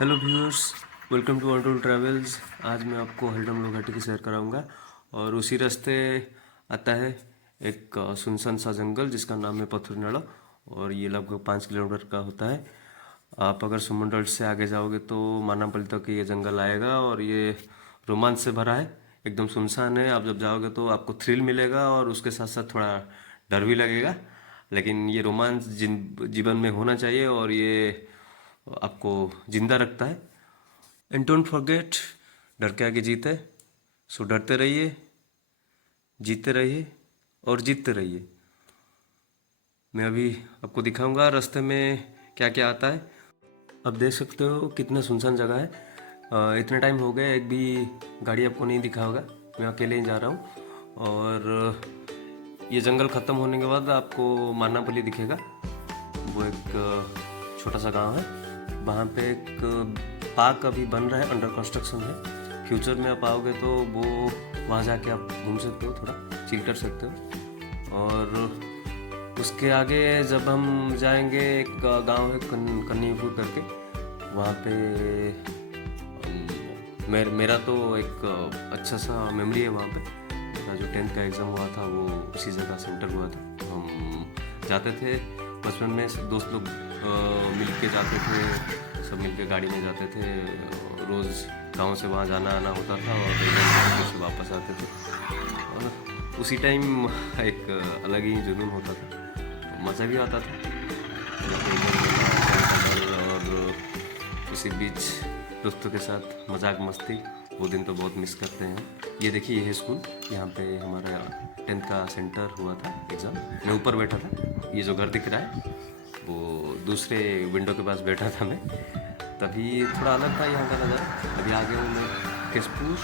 Hello viewers, welcome to on tour travels. आज मैं आपको हरिडम घाटी की सैर कराऊंगा और उसी रास्ते आता है एक सुनसान सा जंगल जिसका नाम है पथुरनाड़ा और ये लगभग 5 किलोमीटर का होता है। आप अगर सुमंडल से आगे जाओगे तो मानापल्ली तक ये जंगल आएगा और ये रोमांच से भरा है, एकदम सुनसान है। आप जब जाओगे तो आपको थ्रिल मिलेगा और उसके साथ साथ थोड़ा डर भी लगेगा, लेकिन ये रोमांच जीवन में होना चाहिए और ये आपको जिंदा रखता है। एंड डोंट फॉरगेट, डर के आगे जीत है। सो डरते रहिए, जीतते रहिए और जीतते रहिए। मैं अभी आपको दिखाऊंगा रास्ते में क्या क्या आता है। अब देख सकते हो कितना सुनसान जगह है। इतने टाइम हो गए, एक भी गाड़ी आपको नहीं दिखा होगा। मैं अकेले ही जा रहा हूँ और ये जंगल ख़त्म होने के बाद आपको मानापल्ली दिखेगा। वो एक छोटा सा गांव है, वहाँ पे एक पार्क अभी बन रहा है, अंडर कंस्ट्रक्शन है। फ्यूचर में आप आओगे तो वो वहाँ जाके आप घूम सकते हो, थोड़ा चिल कर सकते हो। और उसके आगे जब हम जाएंगे, एक गांव है कन्नीपुर करके, वहाँ पे मेरा तो एक अच्छा सा मेमोरी है वहाँ पे। मेरा जो 10th का एग्ज़ाम हुआ था वो उसी जगह सेंटर हुआ था। हम जाते थे बचपन में, दोस्त लोग मिल के जाते थे, सब मिल के गाड़ी में जाते थे। रोज़ गांव से वहाँ जाना आना होता था और से वापस आते थे। और उसी टाइम एक अलग ही जुनून होता था, मज़ा भी आता था। और उसी बीच दोस्तों के साथ मजाक मस्ती, वो दिन तो बहुत मिस करते हैं। ये देखिए, ये है स्कूल, यहाँ पे हमारा 10th का सेंटर हुआ था एग्ज़ाम। मैं ऊपर बैठा था, ये जो घर दिख रहा है वो दूसरे विंडो के पास बैठा था मैं, तभी थोड़ा अलग था यहाँ का नज़ारा। अभी आ गया हूँ मैं केशपुर।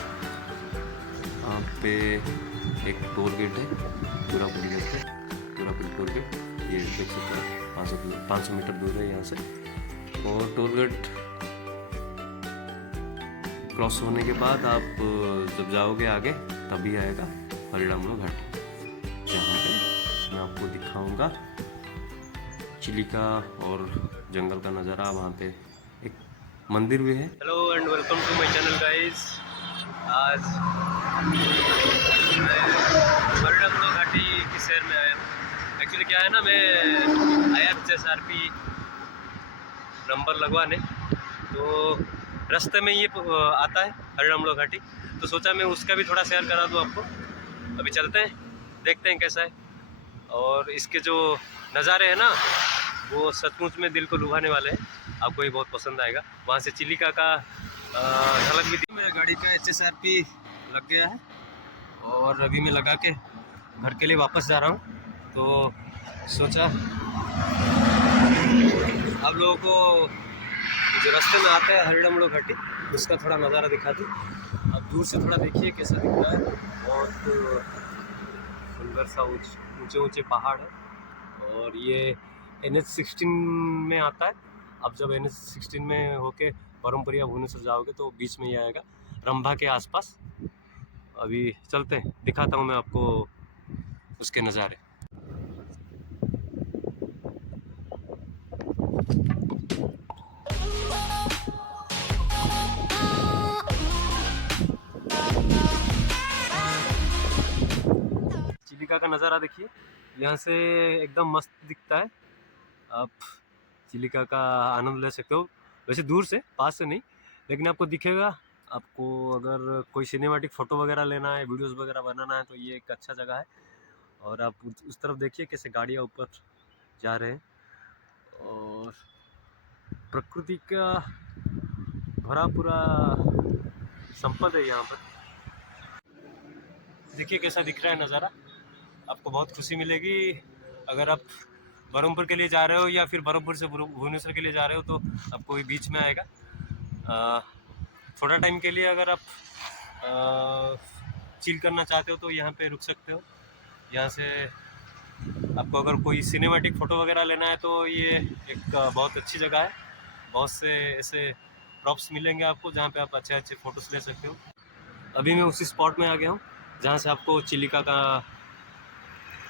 यहाँ पे एक टोल गेट है, पूरापुरी कहते हैं, पूरापुरी टोल गेट। ये देख सकते हैं 500 मीटर दूर है यहाँ से। और टोल गेट क्रॉस होने के बाद आप जब जाओगे आगे तभी आएगा हरिडम घाटी, जहाँ पे मैं आपको दिखाऊंगा चिलिका और जंगल का नज़ारा। वहाँ पे एक मंदिर भी है। Hello and welcome to my channel guys. आज मैं हरिडम घाटी की सैर में आया हूँ। एक्चुअली क्या है ना, मैं आया SRP नंबर लगवाने, तो रास्ते में ये आता है हरिडम घाटी, तो सोचा मैं उसका भी थोड़ा शेयर करा दूँ आपको। अभी चलते हैं, देखते हैं कैसा है। और इसके जो नज़ारे हैं ना, वो सचमुच में दिल को लुभाने वाले हैं, आपको ये बहुत पसंद आएगा। वहाँ से चिलिका का झलक भी। मेरा गाड़ी का SRP लग गया है और अभी मैं लगा के घर के लिए वापस जा रहा हूँ, तो सोचा आप लोगों को जो रास्ते में आता है हरिडम घाटी, उसका थोड़ा नज़ारा दिखा दूँ। अब दूर से थोड़ा देखिए कैसा दिख रहा है। बहुत सुंदर सा ऊंचे ऊंचे पहाड़ है और ये NH16 में आता है। अब जब NH16 में होके परमपुरिया भुवनेश्वर जाओगे तो बीच में ही आएगा, रंभा के आसपास। अभी चलते हैं, दिखाता हूँ मैं आपको उसके नज़ारे। चिलिका का नज़ारा देखिए, यहाँ से एकदम मस्त दिखता है। आप चिलिका का आनंद ले सकते हो, वैसे दूर से, पास से नहीं, लेकिन आपको दिखेगा। आपको अगर कोई सिनेमैटिक फ़ोटो वगैरह लेना है, वीडियोस वगैरह बनाना है, तो ये एक अच्छा जगह है। और आप उस तरफ देखिए कैसे गाड़ियाँ ऊपर जा रहे हैं और प्रकृति का भरा पूरा संपद है यहाँ पर। देखिए कैसा दिख रहा है नज़ारा, आपको बहुत खुशी मिलेगी। अगर आप बरहमपुर के लिए जा रहे हो या फिर बरहमपुर से भुवनेश्वर के लिए जा रहे हो तो आपको ये बीच में आएगा। थोड़ा टाइम के लिए अगर आप चिल करना चाहते हो तो यहाँ पे रुक सकते हो। यहाँ से आपको अगर कोई सिनेमैटिक फ़ोटो वगैरह लेना है तो ये एक बहुत अच्छी जगह है। बहुत से ऐसे प्रॉप्स मिलेंगे आपको जहाँ पे आप अच्छे अच्छे फ़ोटोज़ ले सकते हो। अभी मैं उसी स्पॉट में आ गया हूँ जहाँ से आपको चिलिका का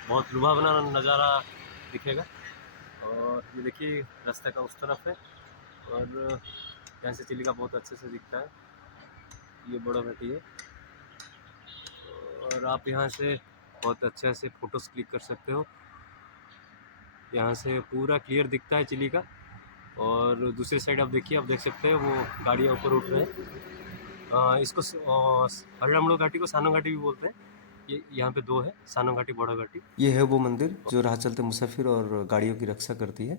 बहुत लुभावना नज़ारा दिखेगा। और ये देखिए रास्ते का उस तरफ है और यहाँ से चिलिका बहुत अच्छे से दिखता है। ये बड़ा घाटी है और आप यहाँ से बहुत अच्छे से फ़ोटोज़ क्लिक कर सकते हो। यहाँ से पूरा क्लियर दिखता है चिलिका। और दूसरी साइड आप देखिए, आप देख सकते हैं वो गाड़ियाँ ऊपर उठ रहे हैं। इसको हल्लामुड़ो घाटी को सानो घाटी भी बोलते हैं। ये यहाँ पे दो है, सानो घाटी, बड़ा घाटी। ये है वो मंदिर जो राह चलते मुसाफिर और गाड़ियों की रक्षा करती है।